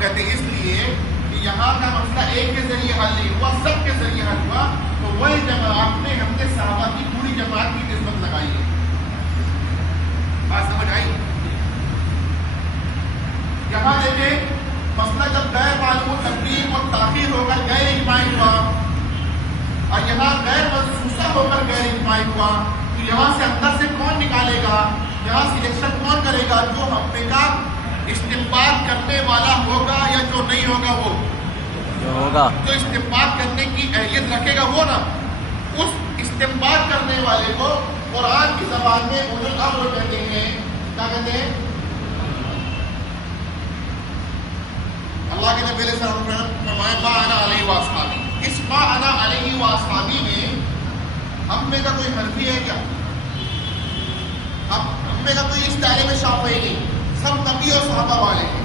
کہتے ہیں اس لیے کہ یہاں کا مسئلہ ایک کے ذریعے حل نہیں ہوا، سب کے ذریعے حل ہوا، تو وہی جماعت میں ہم نے صحابہ کی پوری جماعت کی نسبت لگائی ہے. بات سمجھ آئی؟ یہاں دیکھیں مسئلہ جب غیر معلوم تقدیم اور تاخیر ہو کر غیر اجماعی ہوا، اور یہاں غیر منصوصہ ہو کر غیر اجماعی ہوا، تو یہاں سے اندر سے کون نکالے گا، یہاں سلیکشن کون کرے گا؟ جو ہفتے کا استنباط کرنے والا ہوگا یا جو نہیں ہوگا، وہ جو ہوگا، جو استنباط کرنے کی اہلیت رکھے گا وہ نا. اس استنباط کرنے والے کو قرآن کی زبان میں اولو الامر کہتے ہیں. کیا کہتے ہیں؟ اللہ کے نبی علیہ السلام نے فرمایا ما انا علیہ واصحابی. اس ما انا علیہ واصحابی میں ہم میں کا کوئی حنفی ہے کیا؟ ہم میں کا کوئی اس دائرے میں شافعی نہیں، سب نبی اور صحابہ والے ہیں.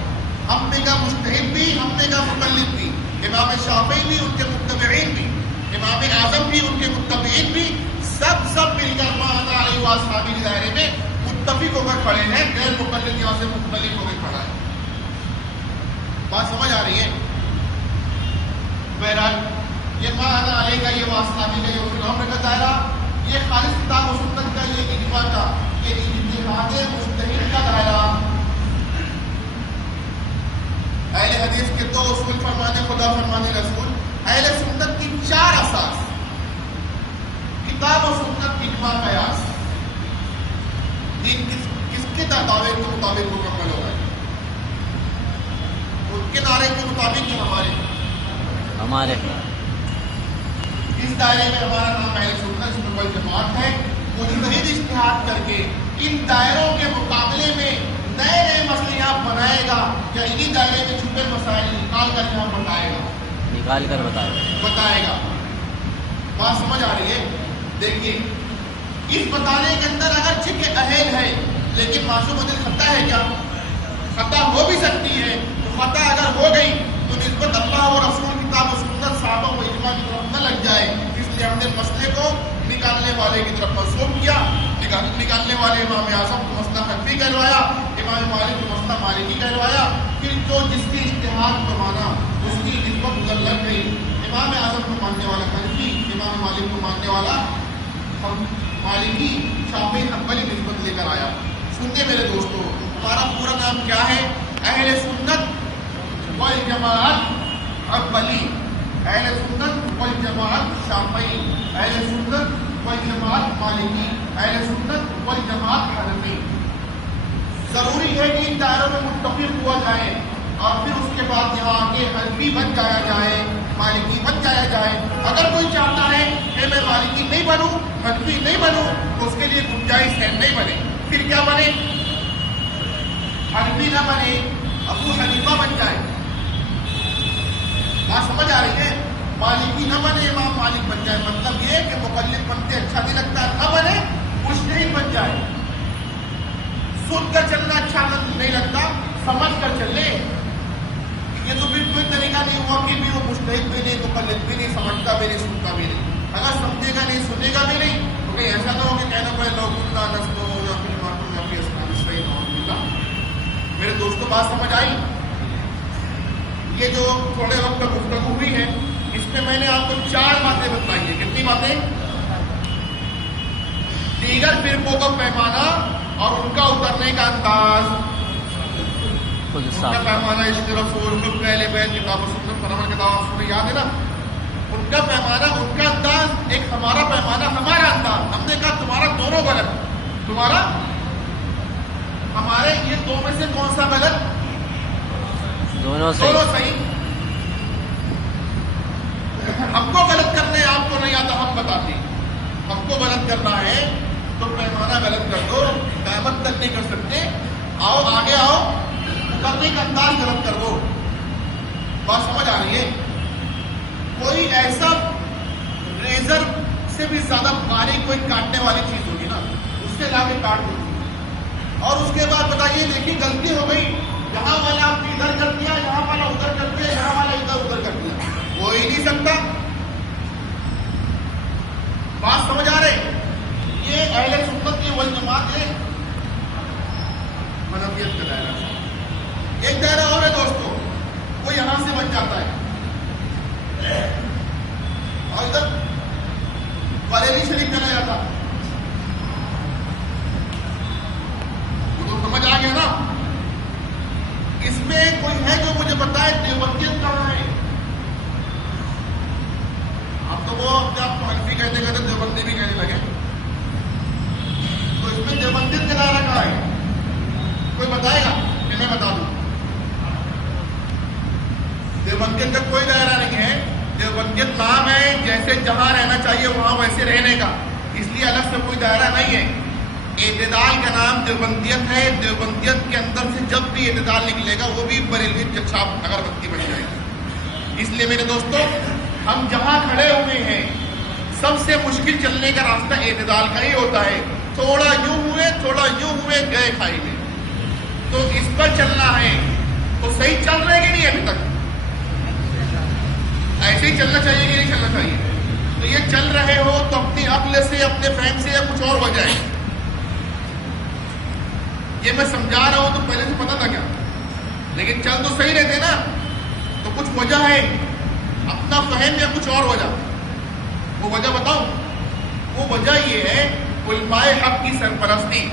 ہم میں کا مجتہد بھی، ہم میں کا مقلد بھی، امام شافعی بھی، ان کے متبعین بھی، امام اعظم بھی، ان کے متبعین بھی، سب مل کر ما انا علیہ واصحابی کے دائرے میں متفق ہو کر کھڑے ہیں. غیر مقلد یہاں سے مختلف ہو کر کھڑا ہے. بات سمجھ آ رہی ہے؟ بہرحال یہ ما انا علیہ کا، یہ واصحابی کا، یہ اولو الامر کا دائرہ، یہ خالص کتاب و سنت کا، یہ اجماع کا، یہ اجتہاد مجتہد کا دائرہ. اہل حدیث کے 2 اصول فرمانے خدا فرمانے رسول. اہل سنت کی 4 اساس: کتاب و سنت، اجماع، قیاس. دین کس کے دعوے کے مطابق مکمل ہوگا؟ ان کے نعرے کے مطابق ہی ہمارے اس دائرے میں ہمارا نام اہل سنت اس میں کوئی جماعت ہے. مجتہد اجتہاد کر کے ان دائروں کے مقابلے میں نئے مسئلے یہاں بنائے گا یا انہی دائرے میں چھپے مسائل نکال کر یہاں بتائے گا. بات سمجھ آ رہی ہے؟ دیکھیے اس بتانے کے اندر اگرچہ کہ اہل ہے لیکن معصوم عدل خطا ہے کیا؟ خطا ہو بھی سکتی ہے. تو خطا اگر ہو گئی تو نسبت اللہ و رسول، کتاب و سنت، صحابہ و اجماع کی طرف نہ لگ جائے. اس لیے ہم نے مسئلے کو نکالنے والے کی طرف منسوب کیا. نکالنے والے امام اعظم کو مسئلہ حنفی کہلوایا، امام مالک کو مسئلہ مالکی کہلوایا. پھر جو جس کی اجتہاد کو مانا اس کی نسبت ادھر لگ گئی. امام اعظم کو ماننے والا حنفی، امام مالک کو ماننے والا مالکی، شافعی، حنبلی نسبت لے کر آیا. سنتے میرے دوستو، ہمارا پورا نام کیا ہے؟ اہل سنت والجماعت حنبلی، اہل سنت والجماعت شافعی، اہل سنت والجماعت مالکی، اہل سنت والجماعت حنفی. ضروری ہے کہ ان دائروں میں متفق ہوا جائے اور پھر اس کے بعد یہاں آ کے حنفی بن جایا جائے، مالکی بن جایا جائے. اگر کوئی چاہتا ہے کہ میں مالکی نہیں بنوں، حنفی نہیں بنوں، تو اس کے لیے گنجائش ہے، نہیں بنے. پھر کیا بنے؟ حنفی نہ بنے، ابو حنیفہ بن جائے. بات سمجھ آ رہی ہے؟ مالکی نہ بنے، امام مالک بن جائے. مطلب یہ کہ مقلد بنتے اچھا نہیں لگتا، نہ بنے، مجتہد بن جائے. سن کر چلنا اچھا نہیں لگتا، سمجھ کر چلے. یہ تو پھر کوئی طریقہ نہیں ہوا کہ بھی وہ مجتہد بھی نہیں، مقلد بھی نہیں، سمجھتا بھی نہیں، سنتا بھی نہیں. اگر سمجھے گا نہیں، سنے گا بھی نہیں، تو کہیں ایسا نہ ہو کہ کہنا پڑے لوگ اتنا نسل ہو یا پھر ماتم یا پھر اسلام صحیح نہ ہوگا. میرے دوستوں بات سمجھ آئی؟ یہ جو تھوڑے وقت تک گفتگو ہوئی ہے اس میں میں نے آپ کو 4 باتیں بتائی ہیں. کتنی باتیں؟ دیگر فرقوں کا پیمانہ اور ان کا اترنے کا انداز. ان کا پیمانہ عشق رسول، خود پہلے بیت، کتاب و سنت پر عمل، کتاب و سنت، یاد ہے نا؟ ان کا پیمانہ، ان کا انداز، ایک ہمارا پیمانہ، ہمارا انداز. ہم نے کہا تمہارا دونوں غلط، تمہارا ہمارے، یہ دو میں سے کون سا غلط؟ دونوں صحیح. ہم کو غلط کرنے آپ کو نہیں آتا، ہم بتاتے ہیں. ہم کو غلط کرنا ہے تو پیمانہ غلط کر دو، قیامت تک نہیں کر سکتے. آؤ آگے آؤ، کرنے کا انداز غلط کر دو. بات سمجھ آ رہی ہے؟ کوئی ایسا ریزر سے بھی زیادہ باریک کوئی کاٹنے والی چیز ہوگی نا، اس سے لا کے کاٹ دو اور اس کے بعد بتائیے دیکھیے غلطی ہو گئی، یہاں والا آپ نے ادھر کر دیا، یہاں والا ادھر کر دیا، یہاں والا ادھر کر دیا، ہو ہی نہیں سکتا. بات سمجھ آ رہے؟ یہ اہل سنت کی والجماعت ہے منفیت کا دائرہ. ایک دائرہ اور ہے دوستو، بن جاتا ہے. اور ادھر بریلی شریف چلا جاتا. وہ تو سمجھ آ گیا نا. اس میں کوئی ہے جو مجھے بتائے دیوبندیت کہاں ہے؟ اب تو وہ اپنے آپ کو حنفی کہتے کہتے دیوبندی بھی کہنے لگے. تو اس میں دیوبندیت کا دائرہ کہاں ہے؟ کوئی بتائے گا کہ میں بتا دوں؟ دیوبندیت کا کوئی دائرہ نہیں ہے. دیوبندیت نام ہے جیسے جہاں رہنا چاہیے وہاں ویسے رہنے کا، اس لیے الگ سے کوئی دائرہ نہیں ہے. اعتدال کا نام دیوبندیت ہے. دیوبندیت کے اندر سے جب بھی اعتدال نکلے گا وہ بھی بریلوی چھاپ اگربتی بن جائے گی. اس لیے میرے دوستوں ہم جہاں کھڑے ہوئے ہیں سب سے مشکل چلنے کا راستہ اعتدال کا ہی ہوتا ہے. تھوڑا یوں ہوئے تھوڑا یوں ہوئے گئے کھائی میں. تو اس پر چلنا ہے. تو صحیح چل رہے کہ نہیں ابھی تک؟ ایسے ہی چلنا چاہیے کہ نہیں چلنا چاہیے؟ تو یہ چل رہے ہو تو اپنی عقل سے اپنے فہم سے یا کچھ اور وجہ ہے. یہ میں سمجھا رہا ہوں تو پہلے سے پتا تھا کیا؟ لیکن چل تو صحیح رہتے نا. تو کچھ وجہ ہے اپنا فہم یا کچھ اور وجہ؟ وہ وجہ بتاؤں. وہ وجہ یہ ہے علماء حق کی سرپرستی.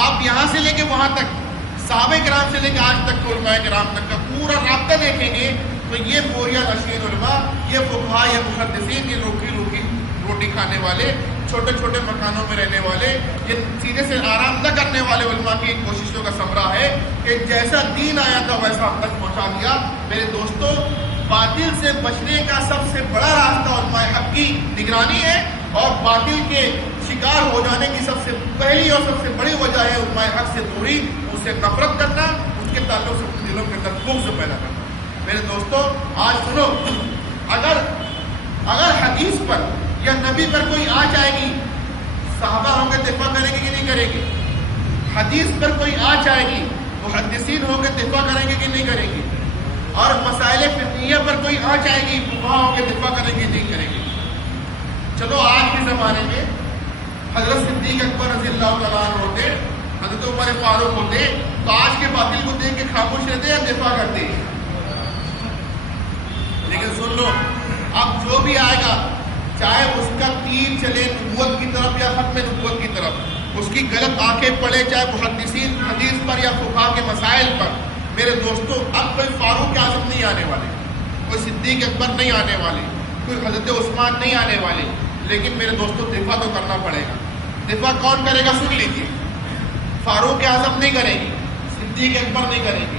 آپ یہاں سے لے کے وہاں تک صحابہ کرام سے لے کے آج تک علماء کرام تک کا پورا رابطہ دیکھیں گے تو یہ بوریا نشین علماء، یہ فقہاء، یہ محدثین، یہ روٹی کھانے والے، چھوٹے چھوٹے مکانوں میں رہنے والے، یہ سیدھے سے آرام نہ کرنے والے علماء کی کوششوں کا ثمرہ ہے کہ جیسا دین آیا تھا ویسا ہم تک پہنچا دیا. میرے دوستوں باطل سے بچنے کا سب سے بڑا راستہ علماء حق کی نگرانی ہے، اور باطل کے شکار ہو جانے کی سب سے پہلی اور سب سے بڑی وجہ ہے علماء حق سے دوری، اس سے نفرت کرنا، اس کے تعلق سے دلوں کے اندر بغض پیدا کرنا. میرے دوستوں آج سنو، اگر حدیث پر یا نبی پر کوئی آ جائے گی، صحابہ ہوں گے دفاع کریں گے کہ نہیں کریں گے؟ حدیث پر کوئی آ جائے گی محدثین ہوں گے دفاع کریں گے کہ نہیں کریں گے؟ اور مسائل فقہیہ پر کوئی آ جائے گی فقہا ہوں گے دفاع کریں گے نہیں کریں گے؟ چلو آج کے زمانے میں حضرت صدیق اکبر رضی اللہ تعالیٰ عنہ ہوتے، حضرت عمر فاروق ہوتے، تو آج کے باطل کو دیکھ کے خاموش رہتے یا دفاع کرتے؟ لیکن سن لو، اب جو بھی آئے گا چاہے اس کا تیر چلے نبوت کی طرف یا ختم نبوت کی طرف، اس کی غلط آنکھیں پڑے چاہے محدثین حدیث پر یا فقہا کے مسائل پر، میرے دوستوں اب کوئی فاروق اعظم نہیں آنے والے، کوئی صدیق اکبر نہیں آنے والے، کوئی حضرت عثمان نہیں آنے والے. لیکن میرے دوستوں دفاع تو کرنا پڑے گا. دفاع کون کرے گا؟ سن لیجیے. فاروق اعظم نہیں کریں گے، صدیق اکبر نہیں کریں گے،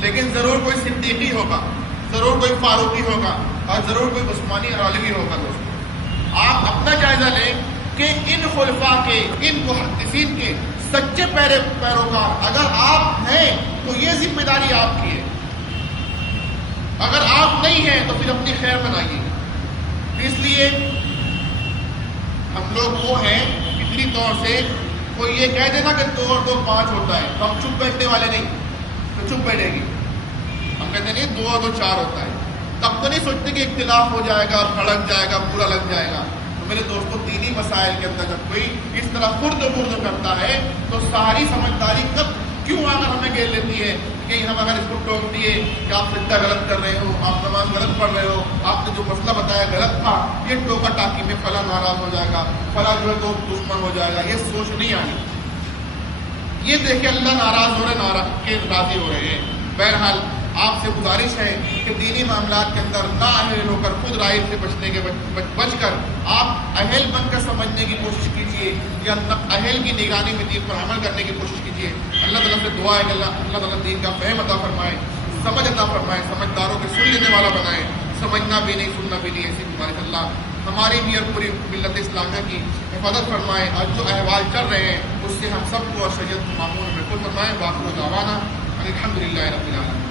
لیکن ضرور کوئی صدیقی ہوگا، ضرور کوئی فاروقی ہوگا، اور ضرور کوئی عثمانی اور عالوی ہوگا. دوستوں آپ اپنا جائزہ لیں کہ ان خلفاء کے، ان محدثین کے سچے پیروکار اگر آپ ہیں تو یہ ذمہ داری آپ کی ہے. اگر آپ نہیں ہیں تو پھر اپنی خیر بنائیے. اس لیے ہم لوگ وہ ہیں فطری طور سے، کوئی یہ کہہ دینا کہ 2 اور 2 5 ہوتا ہے تو ہم چپ بیٹھنے والے نہیں، تو چپ بیٹھے گی. ہم کہتے نہیں 2 اور 2 4 ہوتا ہے، تب تو نہیں سوچتے کہ اختلاف ہو جائے گا، بھڑک جائے گا، پورا لگ جائے گا. تو میرے دوستوں دینی مسائل کے اندر جب کوئی اس طرح خرد کرتا ہے تو ساری سمجھداری کب کیوں آ کر ہمیں گھیر لیتی ہے کہ ہم اگر اس کو ٹوک دیے کہ آپ سجدہ غلط کر رہے ہو، آپ نماز غلط پڑھ رہے ہو، آپ نے جو مسئلہ بتایا غلط تھا، یہ ٹوکا ٹاکی میں فلاں ناراض ہو جائے گا، فلاں جو ہے تو دشمن ہو جائے گا. یہ سوچ نہیں آنی. یہ دیکھیں اللہ ناراض ہو رہے، راضی ہو رہے ہیں. بہرحال آپ سے گزارش ہے کہ دینی معاملات کے اندر نا اہل ہو کر خود رائے سے بچ کر آپ اہل بن کر سمجھنے کی کوشش کیجیے، یا اہل کی نگرانی میں دین پر عمل کرنے کی کوشش کیجیے. اللہ تعالیٰ سے دعا ہے کہ اللہ تعالیٰ دین کا فہم عطا فرمائے، سمجھ عطا فرمائے، سمجھداروں کے سن لینے والا بنائے. سمجھنا بھی نہیں، سننا بھی نہیں، ایسی بیماری اللہ ہماری بھی اور پوری ملت اسلامیہ کی حفاظت فرمائے. اور جو احوال چل رہے ہیں اس سے ہم سب کو اور شریعت معمول میں محفوظ فرمائے. باقی دعوانا الحمدللہ رب العالمین.